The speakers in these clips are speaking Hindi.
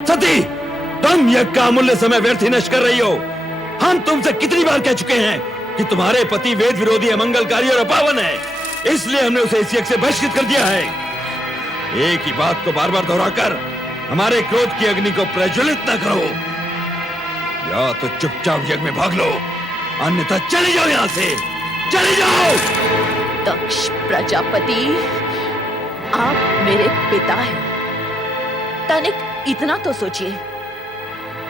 सती, तुम यज्ञ का अमूल्य समय व्यर्थ ही नष्ट कर रही हो। हम तुमसे कितनी बार कह चुके हैं कि तुम्हारे पति वेद विरोधी, अमंगलकारी और अपावन है, इसलिए हमने उसे इस यज्ञ से बहिष्कृत कर दिया है। एक ही बात को बार बार दोहराकर हमारे क्रोध की अग्नि को प्रज्वलित न करो, या तो चुपचाप यज्ञ में भाग लो, अन्यथा चले जाओ यहां से, चले जाओ। दक्ष प्रजापति, आप मेरे पिता हैं। तनिक इतना तो सोचिए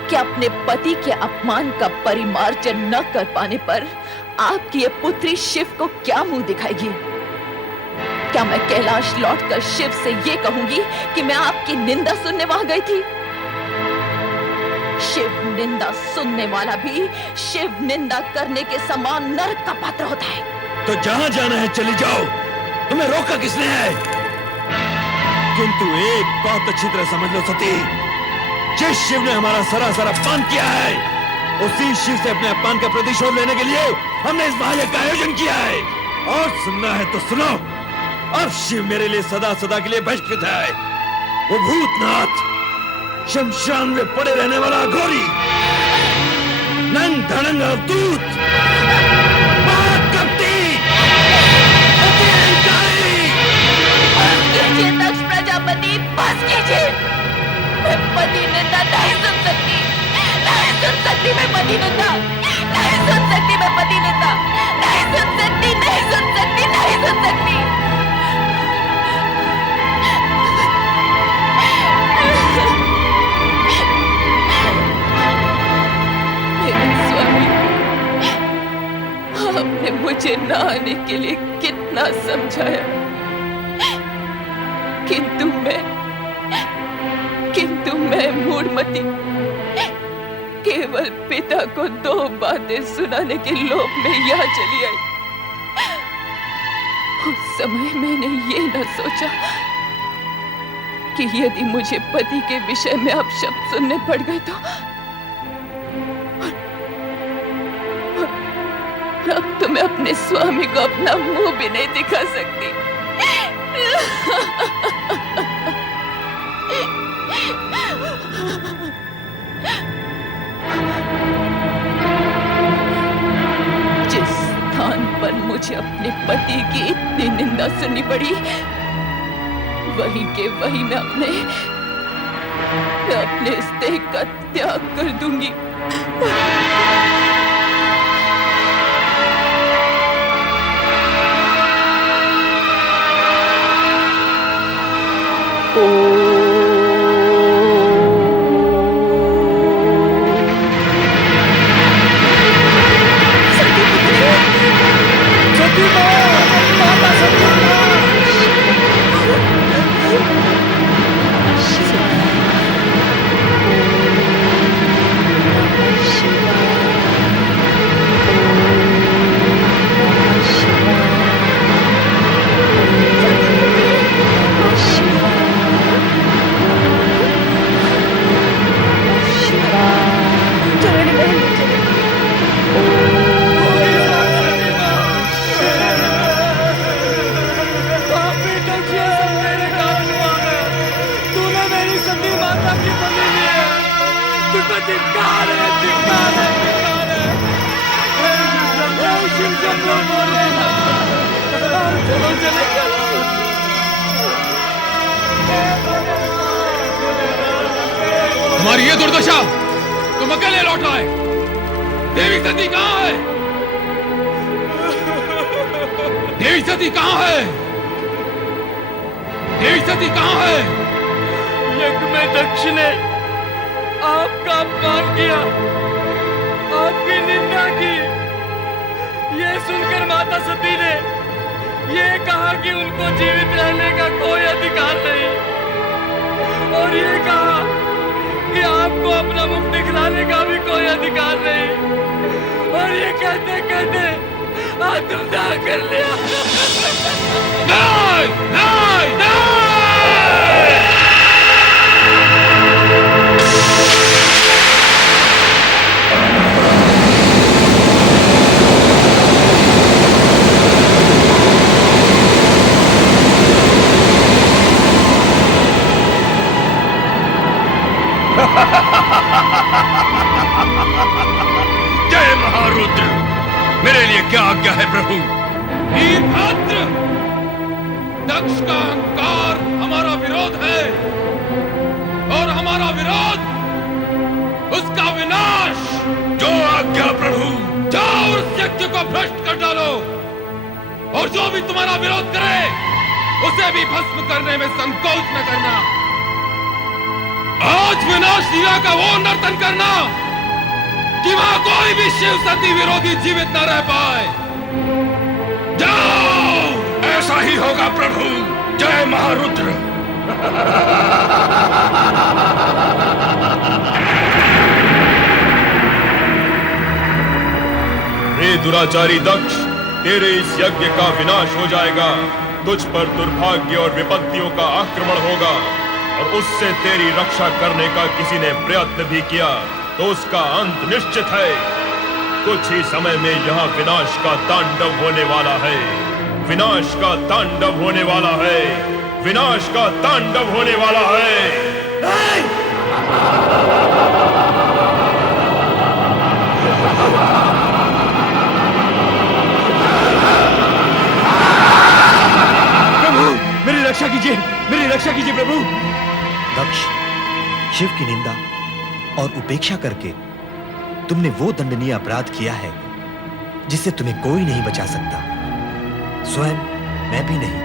कि अपने पति के अपमान का परिमार्जन न कर पाने पर आपकी ये पुत्री शिव को क्या मुंह दिखाएगी? क्या मैं कैलाश लौटकर शिव से ये कहूंगी कि मैं आपकी निंदा सुनने वहां गई थी? शिव निंदा सुनने वाला भी शिव निंदा करने के समान नरक का पात्र होता है। तो जहां जाना है चली जाओ, तुम्हें रोका किसने है? किंतु एक बात अच्छी तरह समझ लो सती, जिस शिव ने हमारा सरासर अपमान किया है, उसी शिव से अपने अपमान का प्रतिशोध लेने के लिए हमने इस महायज्ञ का आयोजन किया है। और सुनना है तो सुनो, अब शिव मेरे लिए सदा सदा के लिए बहिष्कृत है। वो भूतनाथ, शमशान में पड़े रहने वाला अघोरी, नंग धड़ंग अवधूत, दक्ष प्रजापति, बस कीजिए। मैं पति निंदा नहीं सुन सकती, नहीं सुन सकती मैं पति निंदा, नहीं सुन सकती मैं पति निंदा, नहीं सुन सकती, नहीं सुन सकती, नहीं सुन सकती। मेरे स्वामी, आपने मुझे न आने के लिए कितना समझाया, किंतु मैं मूढ़मती केवल पिता को दो बातें सुनाने के लोभ में यहाँ चली आई। उस समय मैंने ये न सोचा कि यदि मुझे पति के विषय में अपशब्द सुनने पड़ गए तो अब तो मैं अपने स्वामी को अपना मुंह भी नहीं दिखा सकती। जिस स्थान पर मुझे अपने पति की इतनी निंदा सुननी पड़ी, वहीं के वहीं मैं अपने इस देह का त्याग कर दूंगी। तुम्हारी ये दुर्दशा, तुम अकेले लौट आए। देवी सती कहाँ है? देवी सती कहाँ है? देवी सती कहाँ है? यज्ञ में दक्ष ने आपका अपमान किया, आपकी निंदा की। ये सुनकर माता सती ने ये कहा कि उनको जीवित रहने का कोई अधिकार नहीं, और ये कहा कि आपको अपना मुख दिखलाने का भी कोई अधिकार नहीं। और ये कहते कहते आत्मदाह कर लिया। नहीं, नहीं, नहीं! जय महारुद्र, मेरे लिए क्या आज्ञा है प्रभु? वीरभद्र, दक्ष का अहंकार हमारा विरोध है और हमारा विरोध उसका विनाश। जो आज्ञा प्रभु। जाओ और उस यज्ञ को भ्रष्ट कर डालो और जो भी तुम्हारा विरोध करे उसे भी भस्म करने में संकोच न करना। आज विनाश लीला का वो नर्तन करना कि वहां कोई भी शिव सती विरोधी जीवित न रह पाए। जाओ। ऐसा ही होगा प्रभु। जय महारुद्र। हे दुराचारी दक्ष, तेरे इस यज्ञ का विनाश हो जाएगा। तुझ पर दुर्भाग्य और विपत्तियों का आक्रमण होगा और उससे तेरी रक्षा करने का किसी ने प्रयत्न भी किया तो उसका अंत निश्चित है। कुछ ही समय में यहाँ विनाश का तांडव होने वाला है। विनाश का तांडव होने वाला है। विनाश का तांडव होने वाला है। मेरी रक्षा कीजिए, मेरी रक्षा कीजिए प्रभु। दक्ष, शिव की निंदा और उपेक्षा करके तुमने वो दंडनीय अपराध किया है जिससे तुम्हें कोई नहीं बचा सकता, स्वयं मैं भी नहीं।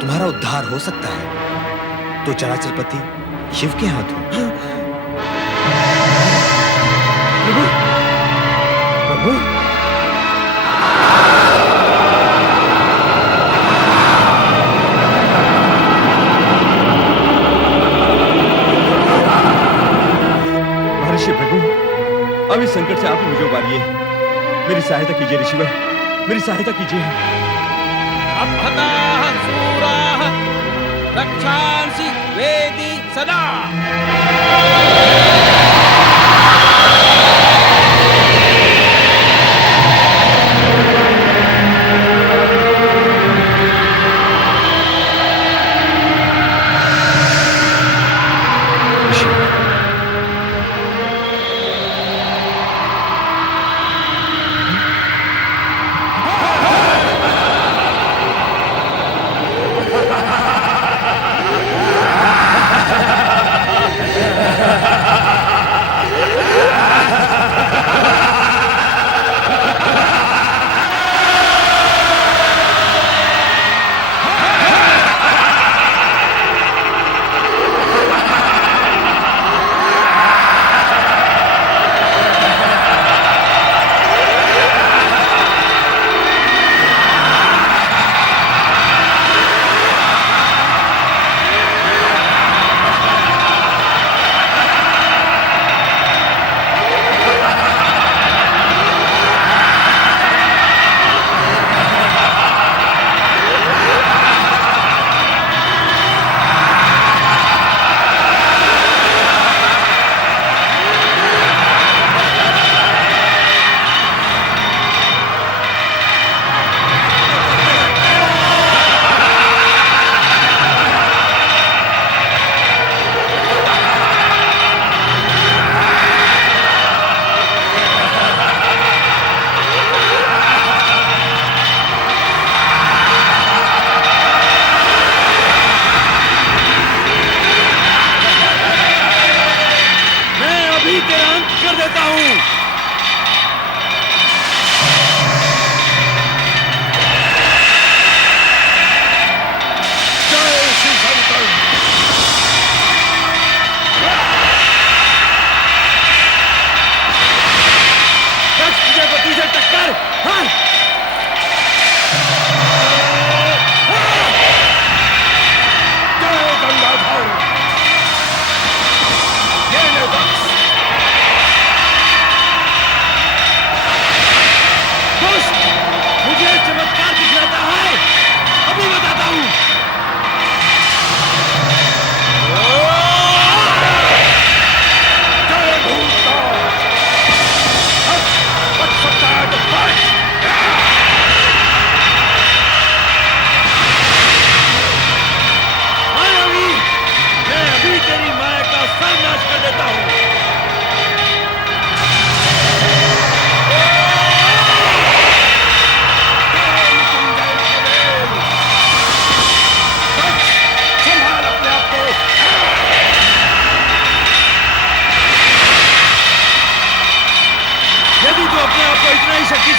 तुम्हारा उद्धार हो सकता है तो चराचरपति शिव के हाथ हो। प्रभु, प्रभु, प्रभु, अब इस संकट से आप मुझे उबारिए। मेरी सहायता कीजिए ऋषिवर, मेरी सहायता कीजिए। अपहताः शूराः रक्षांसि वेदी सदा।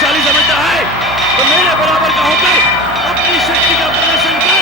शक्तिशाली समझता है तो मेरे बराबर का होकर अपनी शक्ति का प्रदर्शन कर।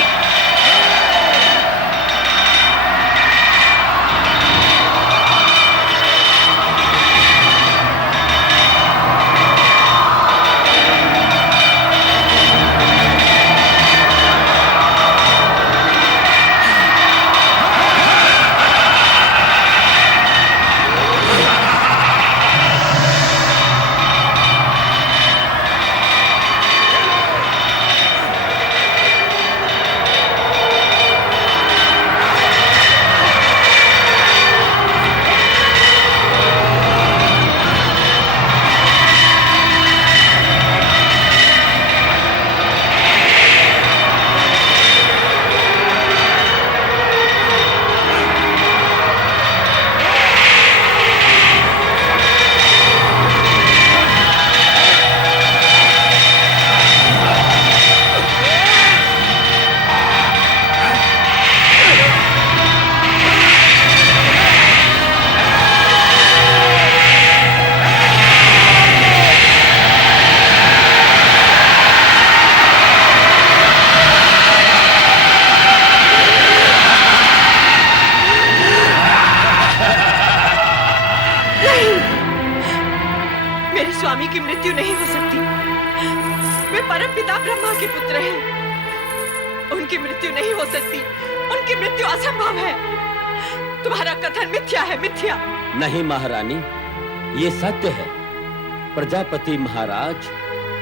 स्वामी की मृत्यु नहीं हो सकती। वे परमपिता ब्रह्मा के पुत्र हैं। उनकी मृत्यु नहीं हो सकती। उनकी मृत्यु असंभव है। तुम्हारा कथन मिथ्या है, मिथ्या। नहीं महारानी, ये सत्य है। प्रजापति महाराज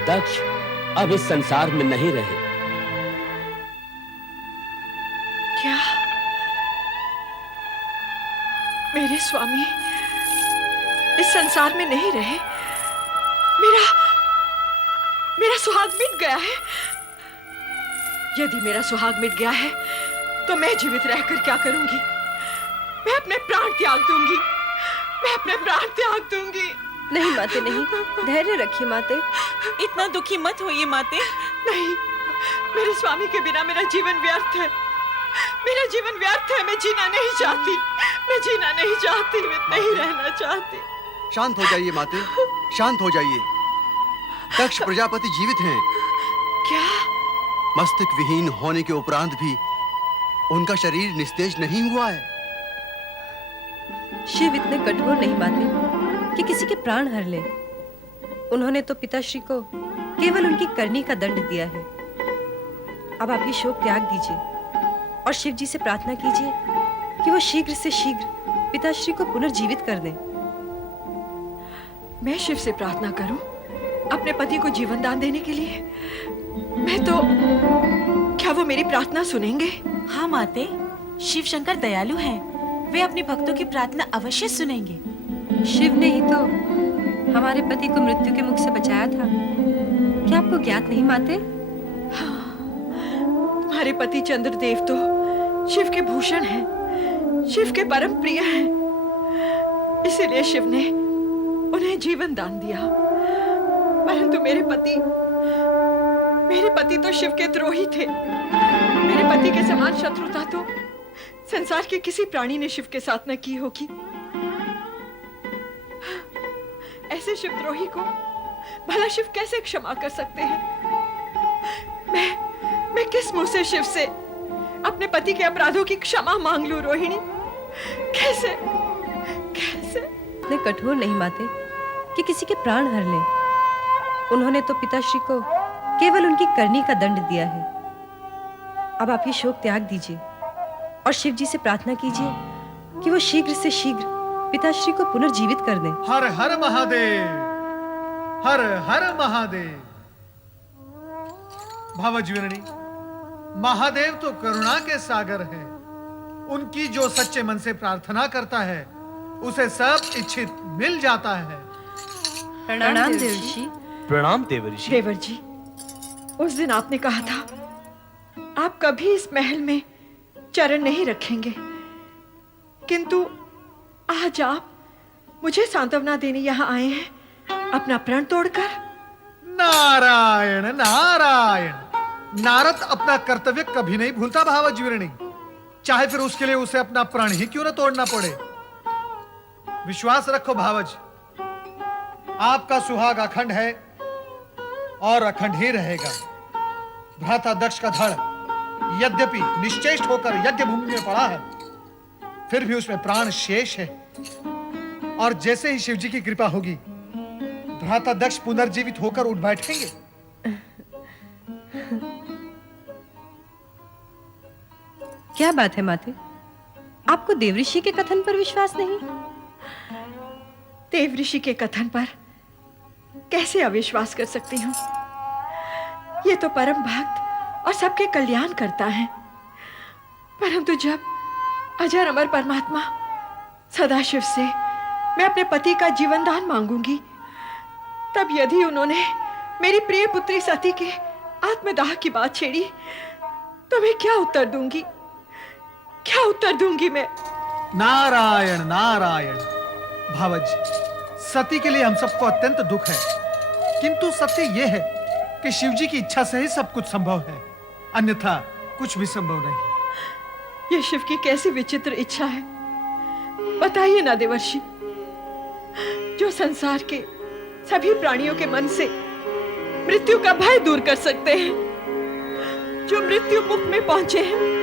दक्ष अब इस संसार में नहीं रहे। क्या मेरे स्वामी इस संसार में नहीं रहे? मेरा सुहाग मिट गया है। यदि मेरा सुहाग मिट गया है तो मैं जीवित रहकर क्या करूंगी? मैं अपने प्राण त्याग दूंगी। मैं अपने प्राण त्याग दूंगी। नहीं माते, नहीं, धैर्य रखिए माते। इतना दुखी मत होइए माते। नहीं, मेरे स्वामी के बिना मेरा जीवन व्यर्थ है। मेरा जीवन व्यर्थ है। मैं जीना नहीं चाहती। मैं जीना नहीं चाहती। मैं नहीं रहना चाहती। शांत हो जाइए माते, शांत हो जाइए। दक्ष प्रजापति जीवित हैं। क्या? मस्तक विहीन होने के उपरांत भी उनका शरीर निस्तेज नहीं हुआ है। शिव इतने कठोर नहीं माते कि किसी के प्राण हर ले। उन्होंने तो पिताश्री को केवल उनकी करनी का दंड दिया है। अब आप ये शोक त्याग दीजिए और शिव जी से प्रार्थना कीजिए कि वो शीघ्र से शीघ्र पिताश्री को पुनर्जीवित कर दें। मैं शिव से प्रार्थना करूं अपने पति को जीवन दान देने के लिए? मैं तो, क्या वो मेरी प्रार्थना सुनेंगे? हाँ माते, शिव शंकर दयालु हैं। वे अपने भक्तों की प्रार्थना अवश्य सुनेंगे। शिव ने ही तो हमारे पति को मृत्यु के मुख से बचाया था। क्या आपको ज्ञात नहीं माते? हाँ, तुम्हारे पति चंद्रदेव तो शिव के भूषण हैं, शिव के परम प्रिय हैं। इसीलिए शिव ने उन्हें जीवन दान दिया। परंतु मेरे पति तो शिव के द्रोही थे। मेरे पति के समान शत्रुता तो संसार के किसी प्राणी ने शिव के साथ न की होगी। ऐसे शिवद्रोही को भला शिव कैसे क्षमा कर सकते हैं? मैं किस मुंह से शिव से अपने पति के अपराधों की क्षमा मांग लूं रोहिणी? कैसे? इतने कठोर नहीं माते कि किसी के प्राण हर ले। उन्होंने तो पिताश्री को केवल उनकी करनी का दंड दिया है। अब आप ये शोक त्याग दीजिए और शिव जी से प्रार्थना कीजिए कि वो शीघ्र से शीघ्र पिताश्री को पुनर्जीवित कर दें। हर हर महादेव, हर हर महादेव। भवज्वरणी, महादेव तो करुणा के सागर हैं। उनकी जो सच्चे मन से प्रार्थना करता है उसे सब इच्छित मिल जाता है। प्रणाम देवर्षि। प्रणाम देवर्षि। देवर जी, उस दिन आपने कहा था आप कभी इस महल में चरण नहीं रखेंगे, किंतु आज आप मुझे सांत्वना देने यहाँ आए हैं अपना प्रण तोड़कर। नारायण नारायण। नारद अपना कर्तव्य कभी नहीं भूलता भावज्वरणी, चाहे फिर उसके लिए उसे अपना प्राण ही क्यों न तोड़ना पड़े। विश्वास रखो भावज, आपका सुहाग अखंड है और अखंड ही रहेगा। भ्राता दक्ष का धड़ यद्यपि निश्चेष्ट होकर यज्ञ भूमि में पड़ा है, फिर भी उसमें प्राण शेष है। और जैसे ही शिव जी की कृपा होगी, भ्राता दक्ष पुनर्जीवित होकर उठ बैठेंगे। क्या बात है माते, आपको देवऋषि के कथन पर विश्वास नहीं? देवऋषि के कथन पर कैसे अविश्वास कर सकती हूँ? ये तो परम भक्त और सबके कल्याण करता है। परंतु जब अजर अमर परमात्मा सदाशिव से मैं अपने पति का जीवन दान मांगूंगी, तब यदि उन्होंने मेरी प्रिय पुत्री सती के आत्मदाह की बात छेड़ी, तो मैं क्या उत्तर दूंगी? क्या उत्तर दूंगी मैं? नारायण नारायण। भावज, सती के लिए हम सबको अत्यंत दुख है, किंतु सत्य यह है कि शिव जी की इच्छा से ही सब कुछ संभव है, अन्यथा कुछ भी संभव नहीं। ये शिव की कैसी विचित्र इच्छा है, बताइए ना देवर्षि। जो संसार के सभी प्राणियों के मन से मृत्यु का भय दूर कर सकते हैं, जो मृत्यु मुख में पहुंचे हैं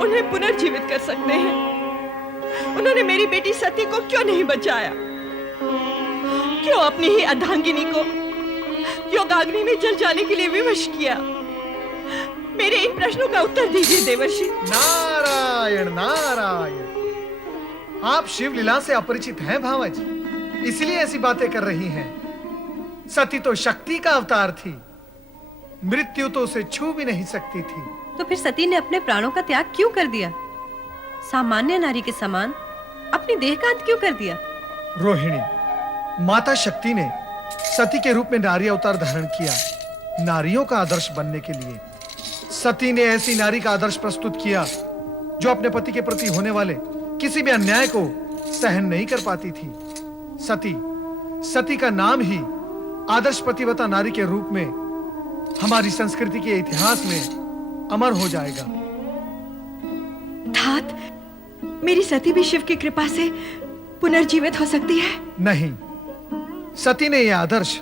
उन्हें पुनर्जीवित कर सकते हैं। उन्होंने मेरी बेटी सती को क्यों नहीं बचाया? क्यों अपनी ही अर्धांगिनी को योगाग्नि में जल जाने के लिए विवश किया? मेरे इन प्रश्नों का उत्तर दीजिए देवर्षि। नारायण नारायण। आप शिव लीला से अपरिचित हैं भावज, इसलिए ऐसी बातें कर रही हैं। सती तो शक्ति का अवतार थी, मृत्यु तो उसे छू भी नहीं सकती थी। तो फिर सती ने अपने प्राणों का त्याग क्यों कर दिया? सामान्य नारी के समान अपनी देह का अंत क्यों कर दिया? रोहिणी, माता शक्ति ने सती के रूप में नारी अवतार धारण किया, नारियों का आदर्श बनने के लिए। सती ने ऐसी नारी का आदर्श प्रस्तुत किया जो अपने पति के प्रति होने वाले किसी भी अन्याय को सहन नहीं कर पाती थी। सती का नाम ही आदर्श पतिव्रता नारी के रूप में हमारी संस्कृति के इतिहास में अमर हो जाएगा। तात, मेरी सती भी शिव की कृपा से पुनर्जीवित हो सकती है? नहीं, सती ने यह आदर्श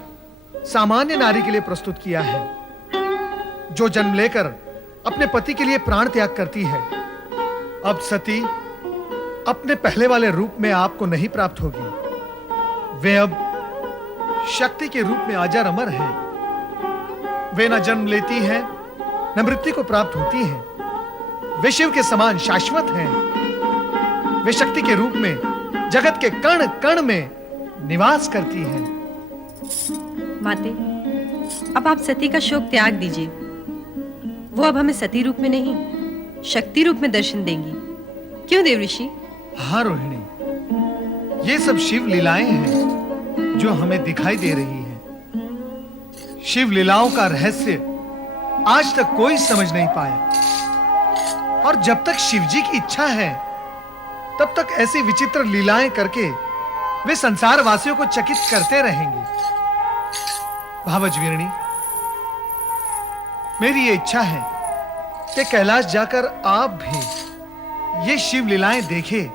सामान्य नारी के लिए प्रस्तुत किया है, जो जन्म लेकर अपने पति के लिए प्राण त्याग करती है। अब सती अपने पहले वाले रूप में आपको नहीं प्राप्त होगी। वे अब शक्ति के रूप में अजर अमर हैं। वे न जन्म लेती हैं, न मृत्यु को प्राप्त होती हैं। वे शिव के समान शाश्वत हैं। वे शक्ति के रूप में जगत के कण कण में निवास करती हैं। माते, अब आप सती का शोक त्याग दीजिए। वो अब हमें सती रूप में नहीं, शक्ति रूप में दर्शन देंगी। क्यों देवऋषि? हाँ रोहिणी, ये सब शिव लीलाएं हैं जो हमें दिखाई दे रही हैं। शिव लीलाओं का रहस्य आज तक कोई समझ नहीं पाया, और जब तक शिव जी की इच्छा है तब तक ऐसी विचित्र लीलाएं करके वे संसार वासियों को चकित करते रहेंगे। भावज वीरणी, मेरी ये इच्छा है कि कैलाश जाकर आप भी ये शिव लीलाएं देखें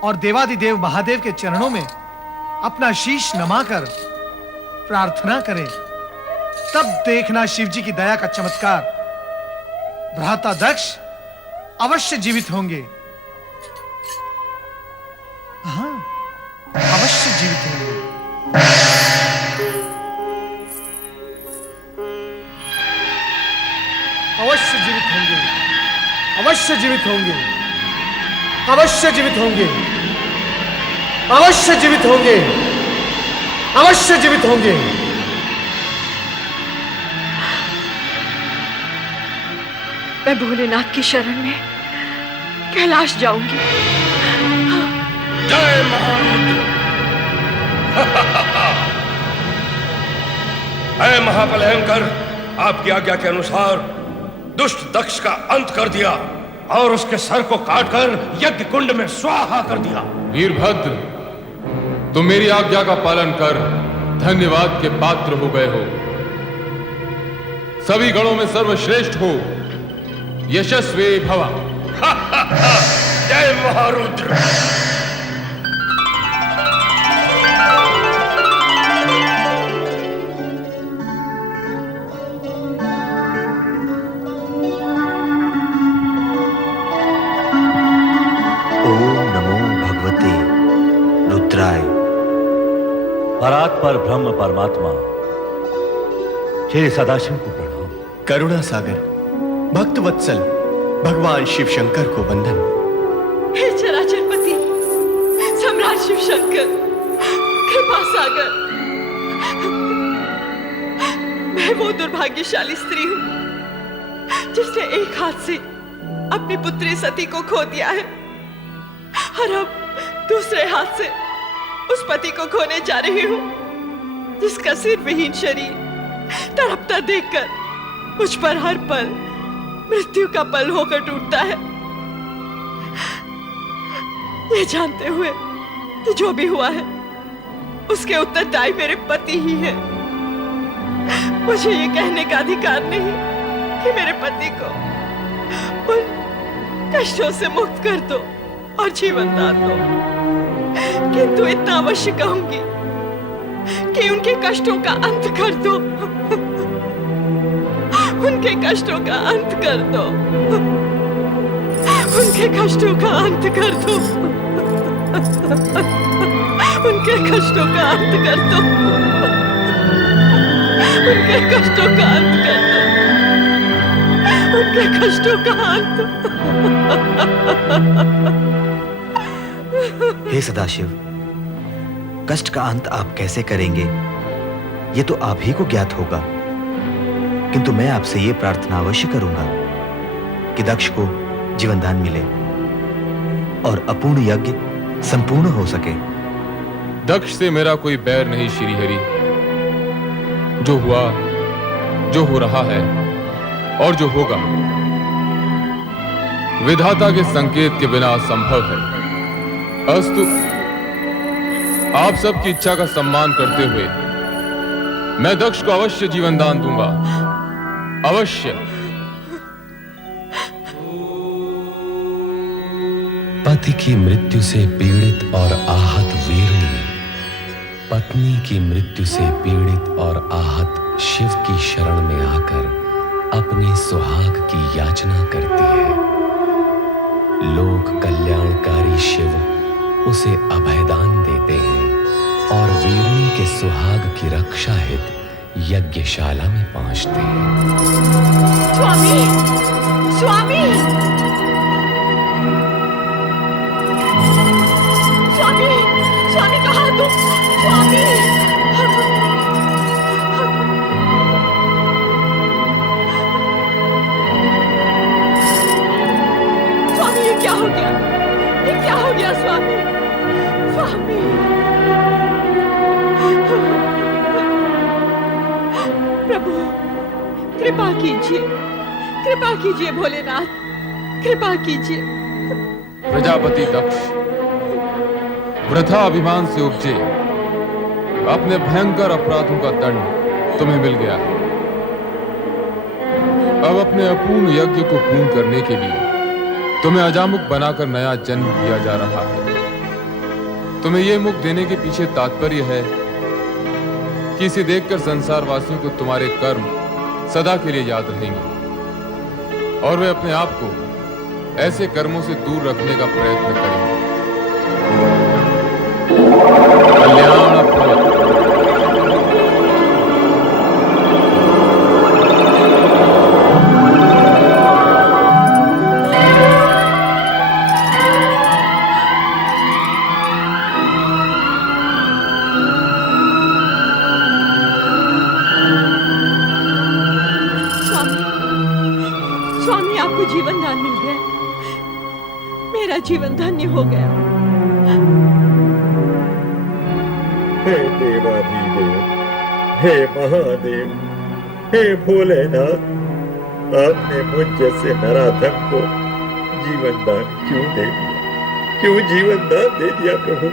और देवादिदेव महादेव के चरणों में अपना शीश नमाकर प्रार्थना करें। तब देखना शिव जी की दया का चमत्कार। भ्राता दक्ष अवश्य जीवित होंगे। हाँ, अवश्य जीवित होंगे। अवश्य जीवित होंगे। अवश्य जीवित होंगे। अवश्य जीवित होंगे। अवश्य जीवित होंगे। अवश्य जीवित होंगे। मैं भोलेनाथ की शरण में कैलाश जाऊंगी। जय महारुद्र। है महाबलयंकर, आपकी आज्ञा के अनुसार दुष्ट दक्ष का अंत कर दिया और उसके सर को काटकर यज्ञ कुंड में स्वाहा कर दिया। वीरभद्र, तुम मेरी आज्ञा का पालन कर धन्यवाद के पात्र हो गए हो। सभी गणों में सर्वश्रेष्ठ हो, यशस्वी भवा। जय महारुद्र। परात पर ब्रह्म परमात्मा श्री सदाशिव को प्रणाम। करुणा सागर भक्त वत्सल भगवान शिव शंकर को वंदन। हे चराचरपति सम्राट शिव शंकर, कृपा सागर, मैं वो दुर्भाग्यशाली स्त्री हूँ जिसने एक हाथ से अपनी पुत्री सती को खो दिया है और अब दूसरे हाथ से उस पति को खोने जा रही हूँ जिसका सिर विहीन शरीर तड़पता देखकर मुझ पर हर पल मृत्यु का पल होकर टूटता है। ये जानते हुए कि जो भी हुआ है उसके उत्तरदायी मेरे पति ही है, मुझे ये कहने का अधिकार नहीं कि मेरे पति को उन कष्टों से मुक्त कर दो और जीवन दान दो, किंतु इतना अवश्य कहूंगी कि उनके कष्टों का अंत कर दो, उनके कष्टों का अंत कर दो, उनके कष्टों का अंत कर दो, उनके कष्टों का अंत कर दो, उनके कष्टों का अंत कर दो, उनके कष्टों का अंत। हे सदाशिव, कष्ट का अंत आप कैसे करेंगे ये तो आप ही को ज्ञात होगा, किंतु मैं आपसे ये प्रार्थना अवश्य करूंगा कि दक्ष को जीवनदान मिले और अपूर्ण यज्ञ संपूर्ण हो सके। दक्ष से मेरा कोई बैर नहीं श्री हरि। जो हुआ, जो हो रहा है और जो होगा विधाता के संकेत के बिना असंभव है। अस्तु, आप सबकी इच्छा का सम्मान करते हुए मैं दक्ष को अवश्य जीवन दान दूंगा, अवश्य। पति की मृत्यु से पीड़ित और आहत वीरणी पत्नी की मृत्यु से पीड़ित और आहत शिव की शरण में आकर अपने सुहाग की याचना करती है। लोक कल्याणकारी शिव उसे अभयदान देते हैं और वीरणी के सुहाग की रक्षा हित यज्ञशाला में पहुंचते हैं। स्वामी, स्वामी, स्वामी, स्वामी कहाँ तुम? स्वामी, स्वामी, ये क्या हो गया? ये क्या हो गया स्वामी? स्वामी, प्रभु कृपा कीजिए, कृपा कीजिए भोलेनाथ, कृपा कीजिए। प्रजापति दक्ष वृथा अभिमान से उपजे अपने भयंकर अपराधों का दंड तुम्हें मिल गया है। अब अपने अपूर्ण यज्ञ को पूर्ण करने के लिए तुम्हें अजामुख बनाकर नया जन्म दिया जा रहा है। तुम्हें यह मुख देने के पीछे तात्पर्य है कि इसे देखकर संसार वासियों को तुम्हारे कर्म सदा के लिए याद रहेंगे और वे अपने आप को ऐसे कर्मों से दूर रखने का प्रयत्न करेंगे। कल्याण प्रवत। स्वामी, आपको जीवन दान मिल गया, मेरा जीवन धन्य हो गया। हे देवाधिदेव, हे महादेव, हे भोलेनाथ, आपने मुझ जैसे नराधम को जीवन दान क्यों दे दिया? क्यों जीवन दान दे दिया प्रभु?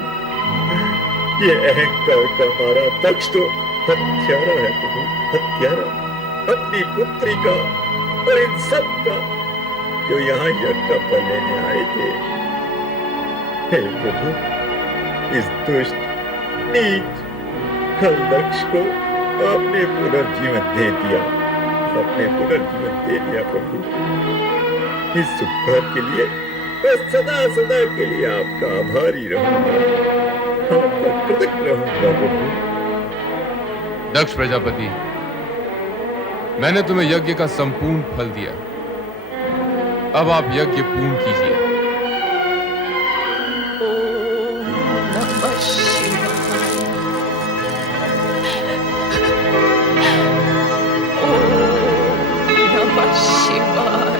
ये अहंकार का मारा दक्ष तो हत्यारा है प्रभु, हत्यारा। अपनी पुत्री का और इन सब का जो यहाँ यज्ञ का फल लेने आए थे। हे प्रभु, इस दुष्ट नीच खल दक्ष को आपने पुनर्जीवन दे दिया, आपने पुनर्जीवन दे दिया प्रभु। इस उपकार के लिए मैं सदा सदा के लिए आपका आभारी रहूंगा, आपका कृतज्ञ रहूंगा प्रभु। दक्ष प्रजापति, मैंने तुम्हें यज्ञ का संपूर्ण फल दिया। अब आप यज्ञ पूर्ण कीजिए। नमः शिवाय। ओम नमः शिवाय।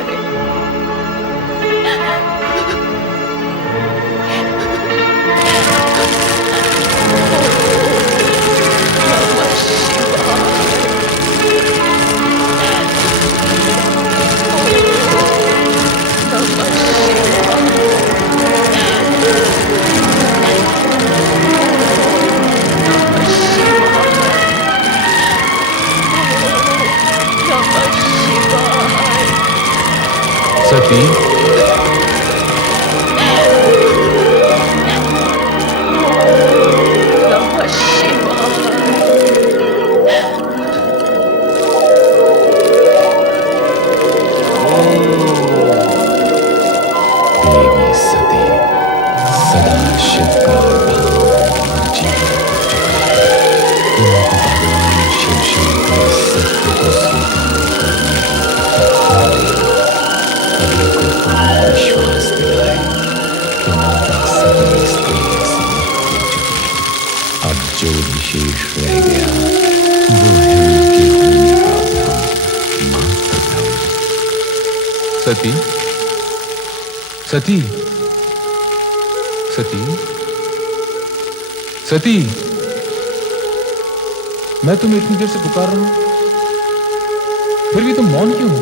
सती, देवी सती सदा शिव का धाम जीवित कर चुका है। तुमको भगवान शिव शंकर सत्य को स्वीकार करने की अभी को पूर्ण विश्वास दिलाए कि माता सती स्त्री समाप्त हो चुकी है। अब जो विशेष रह गया वो है उनके होने का भ्रम, मात्र भ्रम। सती, सती, सती, सती, मैं तुम्हें इतनी देर से पुकार रहा हूं, फिर भी तुम मौन क्यों हो?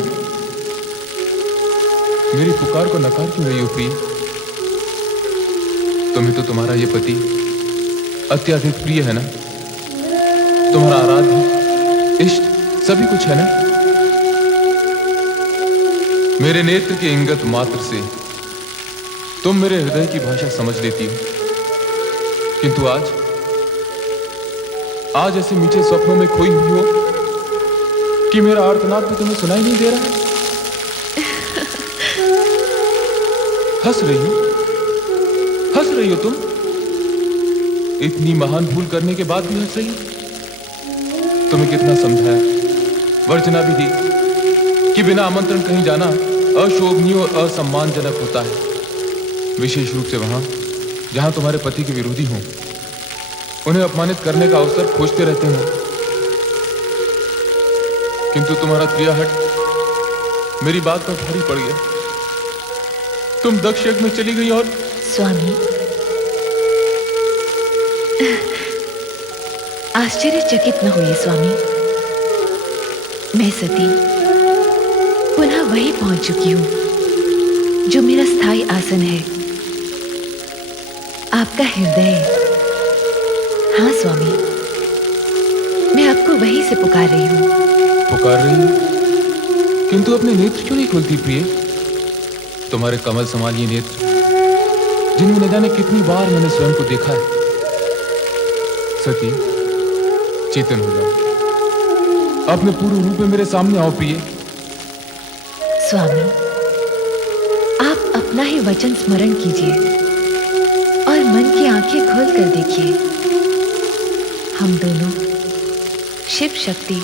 मेरी पुकार को नकार क्यों रही हो प्रिय? तुम्हें तो तुम्हारा ये पति अत्यधिक प्रिय है ना? तुम्हारा आराध्य, इष्ट सभी कुछ है ना? मेरे नेत्र के इंगत मात्र से तुम मेरे हृदय की भाषा समझ लेती हो, किंतु आज ऐसे मीठे स्वप्नों में खोई हुई हो कि मेरा आर्तनाद भी तुम्हें सुनाई नहीं दे रहा है। हंस रही हो तुम? इतनी महान भूल करने के बाद भी हंस रही हो? तुम्हें कितना समझाया, वर्जना भी दी कि बिना आमंत्रण कहीं जाना अशोभनीय और असम्मानजनक होता है, विशेष रूप से वहां जहां तुम्हारे पति के विरोधी हों, उन्हें अपमानित करने का अवसर खोजते रहते हो। किंतु तुम्हारा क्रियाहट मेरी बात पर भारी पड़ गया। तुम दक्ष यज्ञ में चली गई और स्वामी, आश्चर्यचकित न होइए स्वामी। मैं सती पुनः वही पहुंच चुकी हूं जो मेरा स्थायी आसन है, आपका हृदय। हाँ स्वामी, मैं आपको वहीं से पुकार रही हूं। पुकार रही हूं, किंतु अपने नेत्र क्यों नहीं खोलती प्रिय? तुम्हारे कमल समान ये नेत्र, जिनमें न जाने कितनी बार मैंने स्वयं को देखा है। सती, चेतन हो जाओ, अपने पूर्ण रूप में मेरे सामने आओ प्रिय। स्वामी, आप अपना ही वचन स्मरण कीजिए और मन की आंखें खोल कर देखिए। हम दोनों शिव शक्ति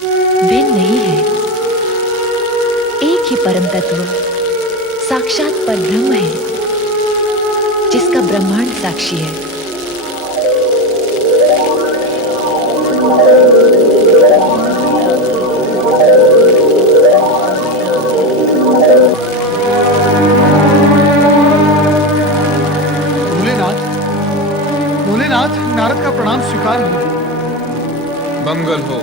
भिन्न नहीं है, एक ही परम तत्व साक्षात परब्रह्म है, जिसका ब्रह्मांड साक्षी है। भोलेनाथ, नारद का प्रणाम स्वीकार हो। मंगल हो।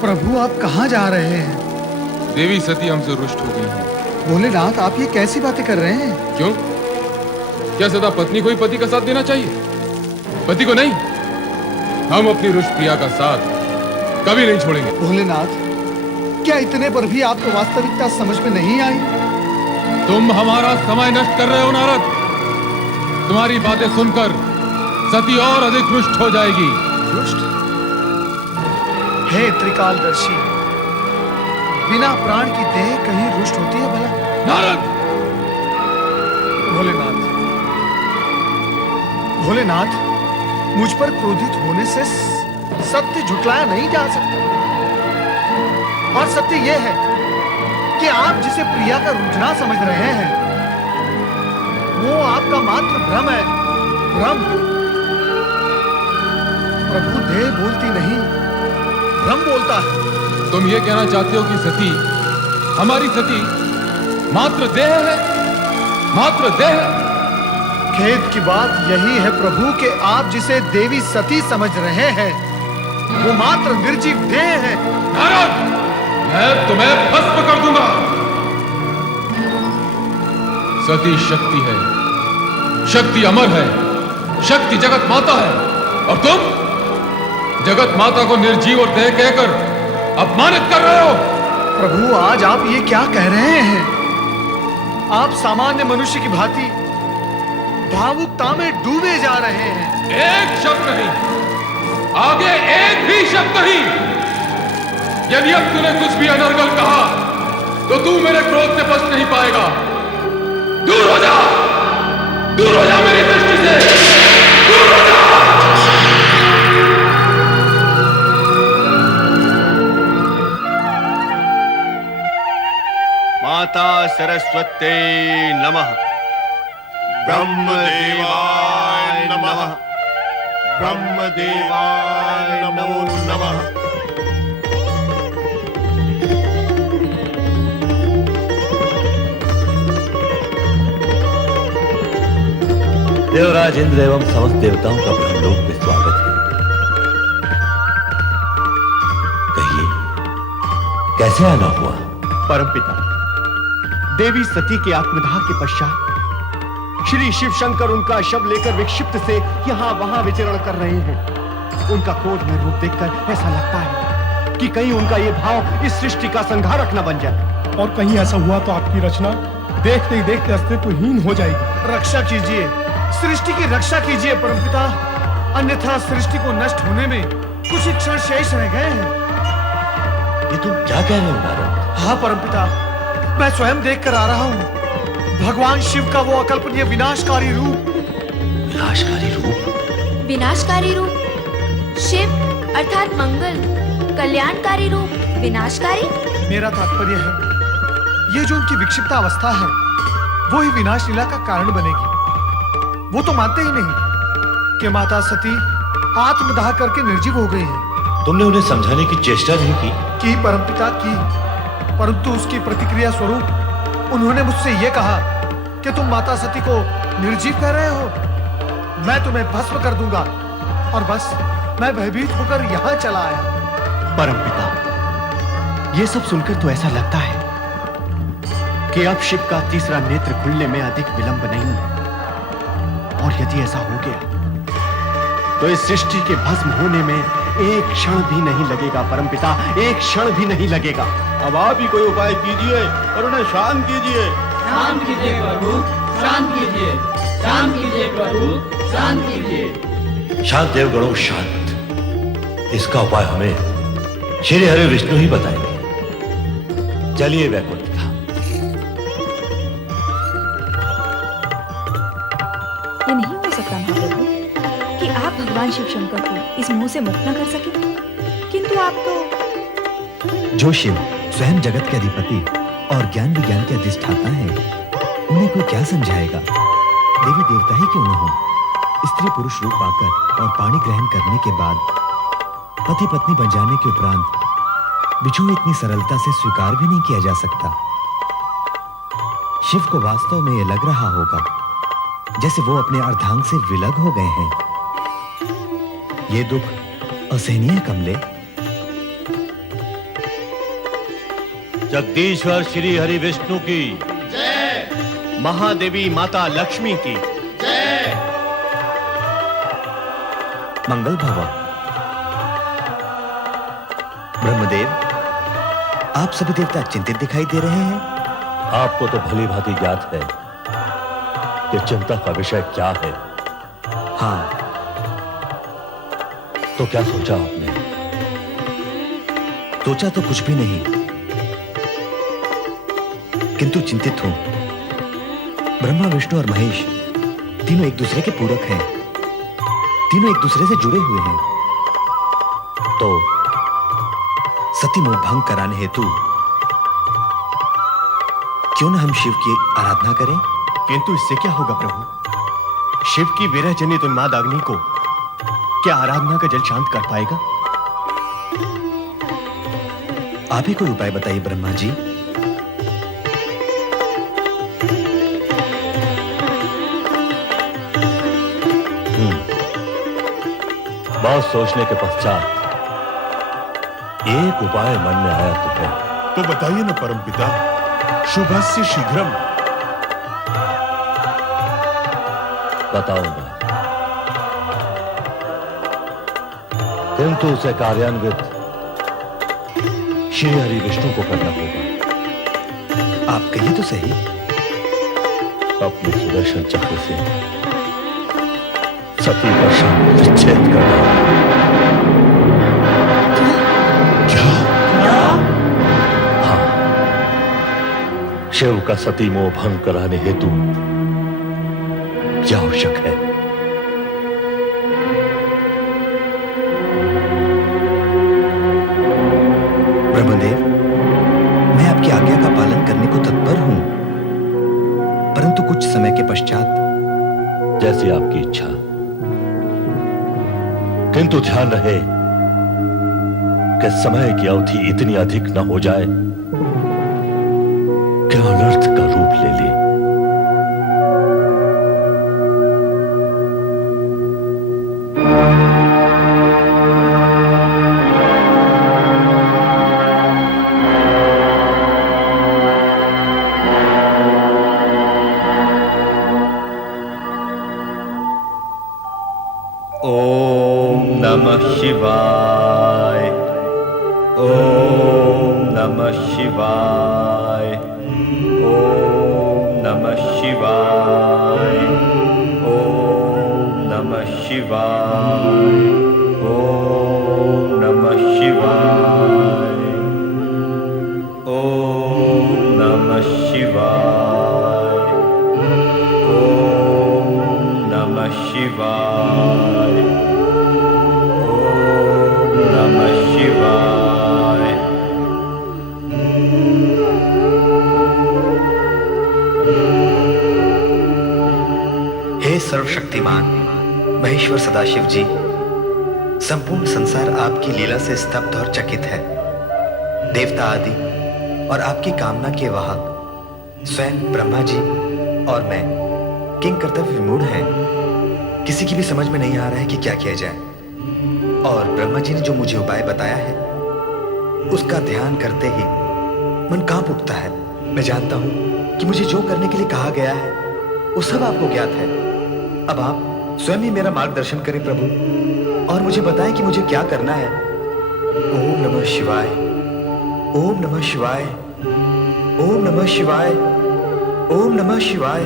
प्रभु, आप कहाँ जा रहे हैं? देवी सती हमसे रुष्ट हो गई है। भोलेनाथ, आप ये कैसी बातें कर रहे हैं? क्यों? क्या सदा पत्नी को ही पति का साथ देना चाहिए, पति को नहीं? हम अपनी रुष्ट प्रिया का साथ कभी नहीं छोड़ेंगे। भोलेनाथ, क्या इतने पर भी आपको वास्तविकता समझ में नहीं आई? तुम हमारा समय नष्ट कर रहे हो नारद। तुम्हारी बातें सुनकर सती और अधिक रुष्ट हो जाएगी। रुष्ट? हे त्रिकालदर्शी, बिना प्राण की देह कहीं रुष्ट होती है भला? नारद! भोलेनाथ, भोलेनाथ, मुझ पर क्रोधित होने से सत्य झुटलाया नहीं जा सकता। और सत्य यह है कि आप जिसे प्रिया का रुझान समझ रहे हैं वो आपका मात्र भ्रम है, भ्रम। प्रभु देह बोलती नहीं, भ्रम बोलता है। तुम ये कहना चाहते हो कि सती, हमारी सती मात्र देह है, मात्र देह? खेद की बात यही है प्रभु कि आप जिसे देवी सती समझ रहे हैं वो मात्र निर्जीव देह है। नारद, मैं तुम्हें भस्म कर दूंगा। सती शक्ति है, शक्ति अमर है, शक्ति जगत माता है, और तुम जगत माता को निर्जीव और देह कहकर अपमानित कर रहे हो। प्रभु, आज आप ये क्या कह रहे हैं? आप सामान्य मनुष्य की भांति भावुकता में डूबे जा रहे हैं। एक शब्द नहीं, आगे एक भी शब्द नहीं। यदि अब तूने कुछ भी अनर्गल कहा तो तू मेरे क्रोध से बच नहीं पाएगा। दूर हो जा, दूर हो जा मेरी दृष्टि से, दूर हो जा। माता सरस्वती नमः। ब्रह्मदेवाय नमः। ब्रह्मदेवाय नमो नमः। देवराज इंद्र एवं समस्त देवताओं का ब्रह्मलोक में स्वागत है। कहिए, कैसे आना हुआ? परमपिता, देवी सती के आत्मदाह के पश्चात श्री शिव शंकर उनका शव लेकर विक्षिप्त से यहाँ वहां विचरण कर रहे हैं। उनका क्रोध में रूप देखकर ऐसा लगता है कि कहीं उनका ये भाव इस सृष्टि का संहारक न बन जाए। और कहीं ऐसा हुआ तो आपकी रचना देखते ही देखते अस्तित्वहीन हो जाएगी। रक्षा कीजिए, सृष्टि की रक्षा कीजिए परमपिता, अन्यथा सृष्टि को नष्ट होने में कुछ ही क्षण शेष रह गए हैं। ये तुम क्या कह रहे हो नारद? हाँ परमपिता, मैं स्वयं देख कर आ रहा हूँ भगवान शिव का वो अकल्पनीय विनाशकारी रूप। विनाशकारी रूप? विनाशकारी रूप? शिव अर्थात मंगल, कल्याणकारी रूप विनाशकारी? मेरा तात्पर्य है ये जो उनकी विक्षिप्त अवस्था है वो ही विनाश लीला का कारण बनेगी। वो तो मानते ही नहीं कि माता सती आत्मदाह करके निर्जीव हो गई है। तुमने उन्हें समझाने की चेष्टा नहीं की? परमपिता की, परंतु उसकी प्रतिक्रिया स्वरूप उन्होंने मुझसे यह कहा कि तुम माता सती को निर्जीव कह रहे हो, मैं तुम्हें भस्म कर दूंगा। और बस मैं भयभीत होकर यहां चला आया। परमपिता, ये सब सुनकर तो ऐसा लगता है कि अब शिव का तीसरा नेत्र खुलने में अधिक विलंब नहीं है। और यदि ऐसा हो गया तो इस सृष्टि के भस्म होने में एक क्षण भी नहीं लगेगा परमपिता, एक क्षण भी नहीं लगेगा। अब आप ही कोई उपाय कीजिए और उन्हें शांत कीजिए। शांत कीजिए प्रभु, शांत कीजिए, शांत कीजिए प्रभु, शांत कीजिए। शांत देवगणों, शांत। इसका उपाय हमें श्री हरि विष्णु ही बताएंगे। चलिए वैकुंठ धाम। ये नहीं हो सकता महाप्रभु कि आप भगवान शिव शंकर को इस मोह से मुक्त न कर सके, किंतु आप तो। जो शिव स्वयं जगत के अधिपति और ज्ञान विज्ञान के अधिष्ठाता है, उन्हें कोई क्या समझाएगा? देवी देवता ही क्यों न हो, स्त्री पुरुष रूप पाकर और पाणी ग्रहण करने के बाद पति पत्नी बन जाने के उपरांत बिछोह इतनी सरलता से स्वीकार भी नहीं किया जा सकता। शिव को वास्तव में यह लग रहा होगा जैसे वो अपने अर्धांग से विलग हो गए हैं। ये दुख असहनीय है कमले। जगदीश्वर श्री हरि विष्णु की जय। महादेवी माता लक्ष्मी की जय। मंगल भव। ब्रह्मदेव, आप सभी देवता चिंतित दिखाई दे रहे हैं। आपको तो भली भांति ज्ञात है कि चिंता का विषय क्या है। हाँ, तो क्या सोचा आपने? सोचा तो कुछ भी नहीं, किंतु चिंतित हूं। ब्रह्मा, विष्णु और महेश तीनों एक दूसरे के पूरक हैं, तीनों एक दूसरे से जुड़े हुए हैं। तो सती मोह भंग कराने हेतु क्यों न हम शिव की आराधना करें? किंतु इससे क्या होगा प्रभु? शिव की विरह जनित उन्माद अग्नि को क्या आराधना का जल शांत कर पाएगा? आप ही कोई उपाय बताइए ब्रह्मा जी। बहुत सोचने के पश्चात एक उपाय मन में आया तुम्हें। तो बताइए ना परमपिता, शुभस्य शीघ्रम। बताऊंगा, किंतु उसे कार्यान्वित श्री हरि विष्णु को करना होगा। आप कहिए तो सही। अपने सुदर्शन चक्र से सती का शव विच्छेद करना। हाँ, शिव का सती मोह भंग कराने हेतु क्या आवश्यक है? ब्रह्मदेव, मैं आपकी आज्ञा का पालन करने को तत्पर हूं, परंतु कुछ समय के पश्चात। जैसी आपकी इच्छा, किंतु ध्यान रहे कि समय की अवधि इतनी अधिक न हो जाए कि अनर्थ का रूप ले ले। ओम नमः शिवाय। ओम नमः शिवाय। ओम नमः शिवाय। ओम नमः शिवाय। ओम नमः शिवाय। ओम नमः शिवाय। ओम नमः शिवाय। ओम नमः शिवाय। हे सर्वशक्तिमान महेश्वर सदाशिव जी, संपूर्ण संसार आपकी लीला से स्तब्ध और चकित है। देवता आदि और आपकी कामना के वाहक स्वयं ब्रह्मा जी और मैं किंग कर्तव्य विमूढ़ हैं। किसी की भी समझ में नहीं आ रहा है कि क्या किया जाए। और ब्रह्मा जी ने जो मुझे उपाय बताया है, उसका ध्यान करते ही मन कांप उठता है। मैं जानता हूं कि मुझे जो करने के लिए कहा गया है वो सब आपको ज्ञात है। अब आप स्वयं ही मेरा मार्गदर्शन करें प्रभु, और मुझे बताएं कि मुझे क्या करना है। ओम नमः शिवाय। ओम नमः शिवाय। ओम नमः शिवाय। ओम नमः शिवाय।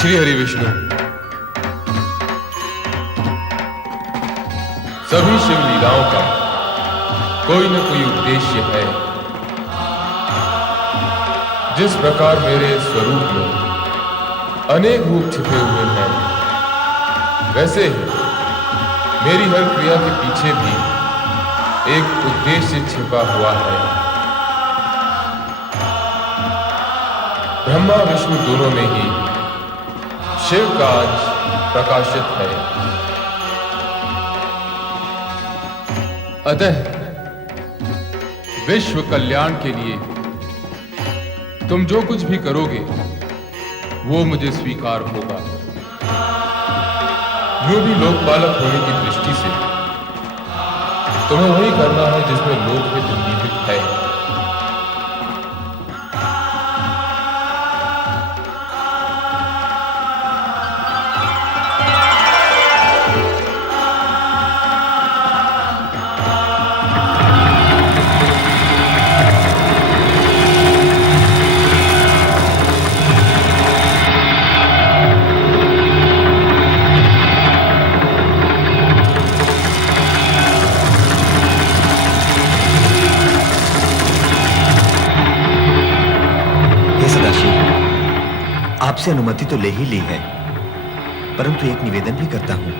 श्री हरि विष्णु, सभी शिव लीलाओं का कोई न कोई उद्देश्य है। जिस प्रकार मेरे स्वरूप में अनेक रूप छिपे हुए हैं, वैसे ही मेरी हर क्रिया के पीछे भी एक उद्देश्य छिपा हुआ है। ब्रह्मा विष्णु दोनों में ही शिव का अंश प्रकाशित है। अतः विश्व कल्याण के लिए तुम जो कुछ भी करोगे वो मुझे स्वीकार होगा। यूं भी लोकपालक होने की दृष्टि से तुम्हें वही करना है जिसमें लोकहित निहित है। आपसे अनुमति तो ले ही ली है, परंतु एक निवेदन भी करता हूं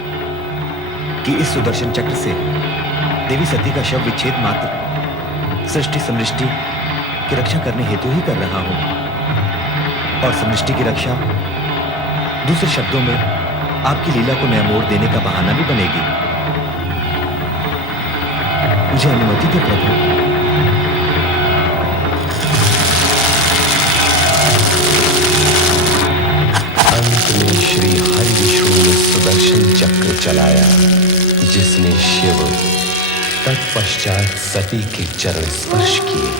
कि इस सुदर्शन चक्र से देवी सती का शव विच्छेद मात्र सृष्टि समृष्टि की रक्षा करने हेतु ही कर रहा हूं, और समृष्टि की रक्षा दूसरे शब्दों में आपकी लीला को नया मोड़ देने का बहाना भी बनेगी। मुझे अनुमति दे प्रभु। अंत में श्री हरि विष्णु ने सुदर्शन चक्र चलाया, जिसने शिव तत्पश्चात सती के चरण स्पर्श किए।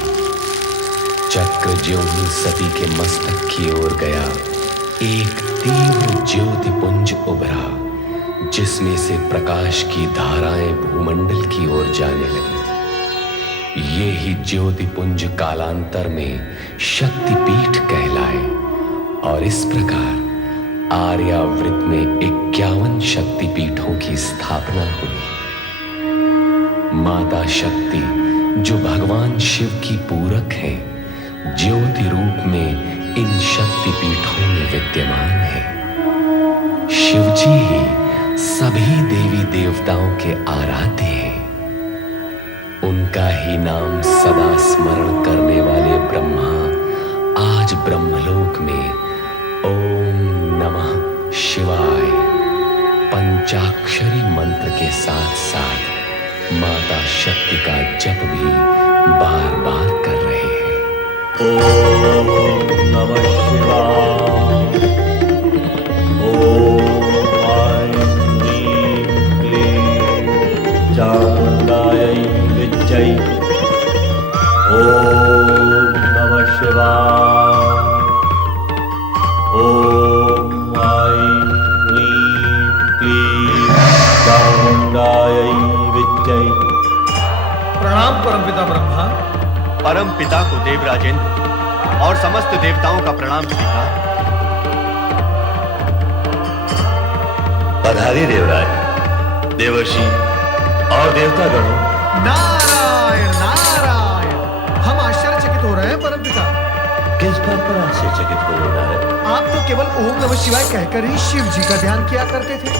चक्र ज्यों ही सती के मस्तक की ओर गया, एक तीव्र ज्योतिपुंज उभरा, जिसमें से प्रकाश की धाराएं भूमंडल की ओर जाने लगी। ये ही ज्योतिपुंज कालांतर में शक्तिपीठ कहलाए, और इस प्रकार आर्यावृत में 51 शक्तिपीठों की स्थापना हुई। माता शक्ति, जो भगवान शिव की पूरक है, ज्योति रूप में इन शक्तिपीठों में विद्यमान है। शिवजी ही सभी देवी देवताओं के आराध्य हैं। उनका ही नाम सदा स्मरण करने वाले ब्रह्मा आज ब्रह्मलोक में ओम नमः शिवाय पंचाक्षरी मंत्र के साथ साथ माता शक्ति का जप भी बार बार कर रहे हैं। ओम नमः शिवाय। ओम ऐं ह्रीं क्लीं चामुण्डायै विद्महे। ओम नमः शिवाय। ओम ऐं ह्रीं क्लीं चामुण्डायै विद्महे। प्रणाम परमपिता ब्रह्मा। परम पिता को देवराजेंद्र और समस्त देवताओं का प्रणाम स्वीकार। पधारिए देवराज, देवर्षि और देवतागणों। नारायण नारायण। हम आश्चर्यचकित हो रहे हैं परमपिता। किस बात पर आश्चर्यचकित हो रहे हैं? आप तो केवल ओम नमः शिवाय कहकर ही शिव जी का ध्यान किया करते थे,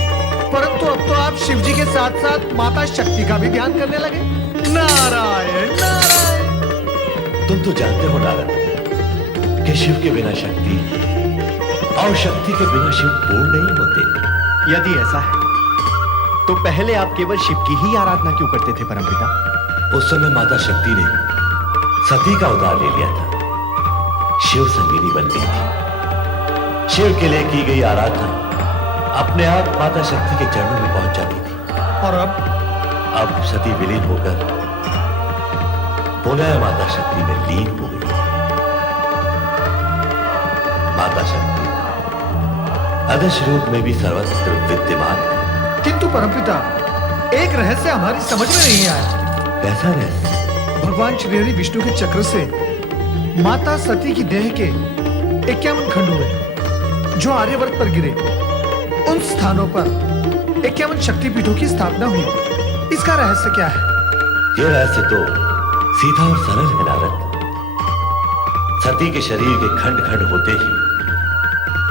परंतु अब तो आप शिव जी के साथ साथ माता शक्ति का भी ध्यान करने लगे। नारायण नारायण। तुम तो जानते हो नारद कि शिव के बिना शक्ति और शक्ति के बिना शिव पूर्ण नहीं होते। यदि ऐसा है तो पहले आप केवल शिव की ही आराधना क्यों करते थे परमपिता? उस समय माता शक्ति ने सती का अवतार ले लिया था, शिव संगिनी बन गई थी। शिव के लिए की गई आराधना अपने आप माता शक्ति के चरणों में पहुंच जाती थी। और अब सती विलीन होकर पुनः माता शक्ति में लीन हो गई। माता शक्ति अदृश्य रूप में भी सर्वत्र विद्यमान है। किंतु परमपिता, एक रहस्य हमारी समझ में नहीं आया। कैसा रहस्य? भगवान श्री हरि विष्णु के चक्र से माता सती की देह के 51 खंड हुए, जो आर्यवर्त पर गिरे। उन स्थानों पर 51 शक्तिपीठों की स्थापना हुई। इसका रहस्य क्या है? यह रहस्य तो सीधा और सरल है नारद। सती के शरीर के खंड खंड होते ही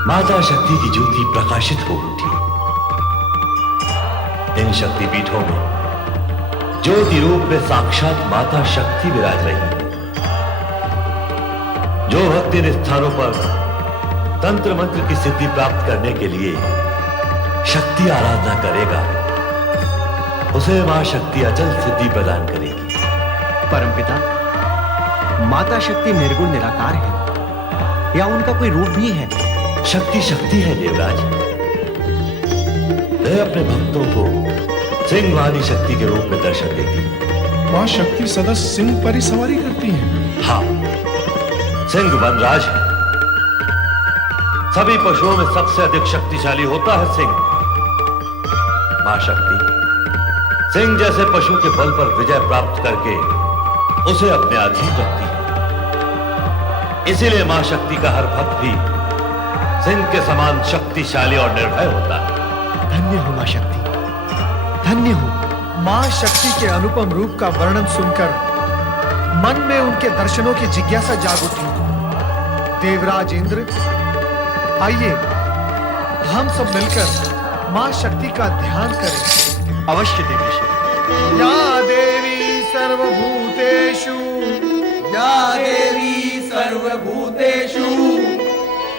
माता शक्ति की ज्योति प्रकाशित हो उठी। इन शक्तिपीठों में ज्योति रूप में साक्षात माता शक्ति विराज रही है। जो भक्त इन स्थानों पर तंत्र मंत्र की सिद्धि प्राप्त करने के लिए शक्ति आराधना करेगा, उसे मां शक्ति अचल सिद्धि प्रदान करेगी। परमपिता, माता शक्ति निर्गुण निराकार है या उनका कोई रूप भी है? शक्ति शक्ति है देवराज। वह अपने भक्तों को सिंह वाली शक्ति के रूप में दर्शन देती है। मां शक्ति सदा सिंह पर ही सवारी करती है। हाँ, सिंह वनराज है। सभी पशुओं में सबसे अधिक शक्तिशाली होता है सिंह। मां शक्ति सिंह जैसे पशु के बल पर विजय प्राप्त करके उसे अपने अधीन रखती है। इसीलिए मां शक्ति का हर भक्त भी सिंह के समान शक्तिशाली और निर्भय होता है। धन्य हो मां शक्ति, धन्य हो। मां शक्ति के अनुपम रूप का वर्णन सुनकर मन में उनके दर्शनों की जिज्ञासा जाग उठी। देवराज इंद्र आइए हम सब मिलकर मां शक्ति का ध्यान करें। अवश्य देवी श्री। या देवी सर्वभूतेषु, या देवी सर्वभूतेषु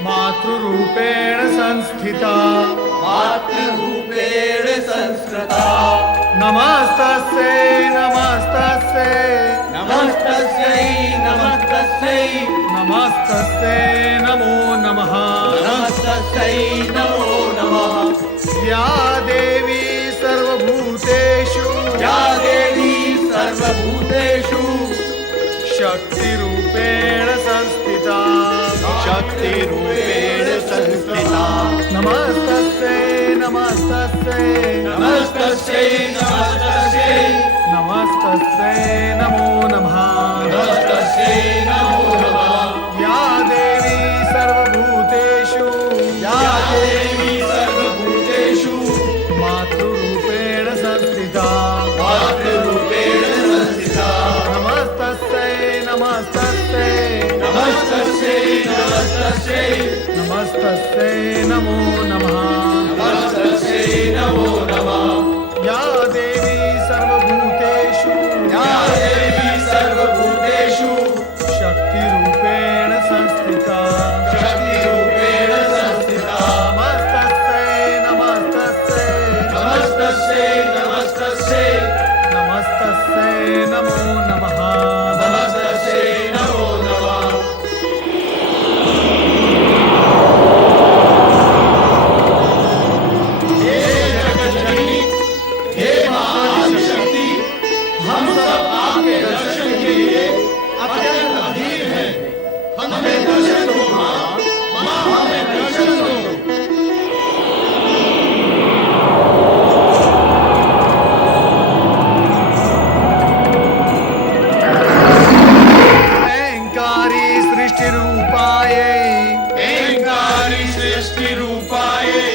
मातृरूपेण संस्थिता, मातृरूपेण संस्कृता। नमस्तस्यै नमस्तस्यै नमस्तस्यै नमस्तस्यै नमस्तस्यै नमो नमः, नमस्तस्यै नमो नमः। या देवी सर्वभूतेषु, या देवी सर्वभूतेषु शक्तिरूपेण संस्थिता, शक्तिरूपेण संस्थिता। नमस्तस्यै नमस्तस्यै नमस्तस्यै नमस्तस्यै नमस्तस्यै नमो नमः, नमस्तस्यै नमो नमः। या देवी सर्वभूतेषु, या देवी सर्वभूतेषु मातृरूपेण संस्थिता, मातृरूपेण संस्थिता। नमस्तस्यै नमस्तस्यै नमस्तस्यै नमस्तस्यै नमस्तस्यै नमो नमः, नमस्तस्यै नमो नमः। या देवी सर्वभूतेषु, या देवी सर्वभूतेषु शक्तिरूपेण संस्थिता, शक्तिरूपेण संस्थिता। नमस्तस्यै नमस्तस्यै नमस्तस्यै नमस्तस्यै नमस्तस्यै नमो नमः, नमस्तस्यै नमो नमः। हे जगज्जननी, हे महान शक्ति, हम सब आपके दर्शन के लिए अत्यंत अधीर हैं। हमें दर्शन दो माँ, माँ हमें दर्शन दो। ऐंकारी सृष्टिरूपायै, ऐंकारी सृष्टि रूपाये,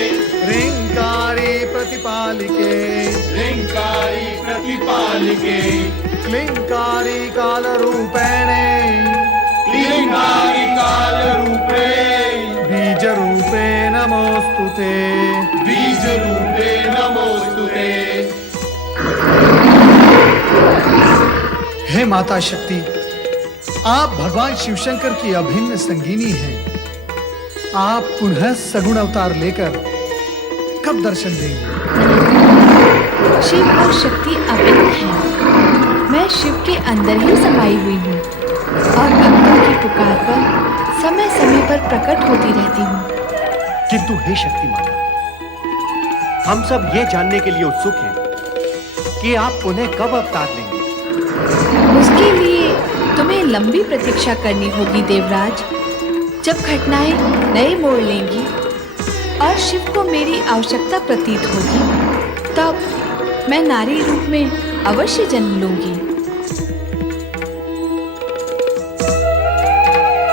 ह्रींकारी प्रतिपालिके, ह्रींकारी प्रतिपालिके, क्लींकारी कालरूपेणे, क्लींकारी काल रूपे, बीज रूपे नमोस्तुते, बीज रूपे नमोस्तुते। हे माता शक्ति, आप भगवान शिवशंकर की अभिन्न संगीनी हैं। आप पुनः सगुण अवतार लेकर कब दर्शन देंगे? शिव और शक्ति अभिन्न हैं। मैं शिव के अंदर ही समाई हुई हूँ और भक्तों की पुकार पर समय समय पर प्रकट होती रहती हूँ। किंतु हे शक्ति माता, हम सब ये जानने के लिए उत्सुक हैं कि आप पुनः कब अवतार लेंगे। उसके लिए तुम्हें लंबी प्रतीक्षा करनी होगी देवराज। जब घटनाएं नए मोड़ लेंगी और शिव को मेरी आवश्यकता प्रतीत होगी, तब मैं नारी रूप में अवश्य जन्म लूंगी।